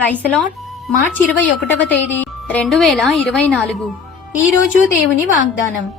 రైసలాట్ మార్చి ఇరవై ఒకటవ తేదీ రెండు వేల ఇరవై నాలుగు. ఈ రోజు దేవుని వాగ్దానం.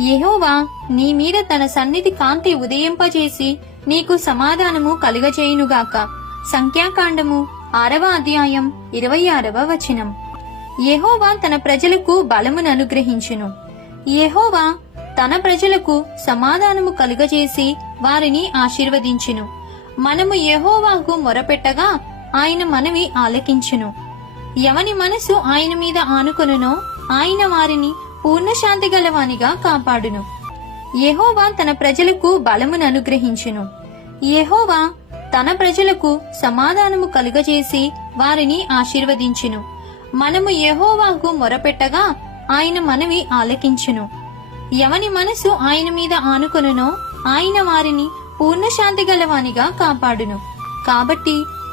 యెహోవా నీ మీద తన సన్నిధి కాంతి ఉదయింపజేసి నీకు సమాధానము కలుగజేయునుగాక. సంఖ్యాకాండము ఆరవ అధ్యాయం ఇరవై ఆరవ వచనం. యెహోవా తన ప్రజలకు బలమును అనుగ్రహించును. యెహోవా తన ప్రజలకు సమాధానము కలుగజేసి వారిని ఆశీర్వదించును. మనము యెహోవాకు మొరపెట్టగా ఆయన మనవి ఆలకించును. ఎవని మనసు ఆయన మీద ఆనుకొనునో ఆయన వారిని పూర్ణశాంతి గలవానిగా కాపాడును. యహోవా తన ప్రజలకు బలమును అనుగ్రహించును. యహోవా తన ప్రజలకు సమాధానము కలుగజేసి వారిని ఆశీర్వదించును. మనము యహోవాకు మొరపెట్టగా ఆయన మనవి ఆలకించును. ఎవని మనసు ఆయన మీద ఆనుకొనునో ఆయన వారిని పూర్ణశాంతి గలవానిగా కాపాడును. కాబట్టి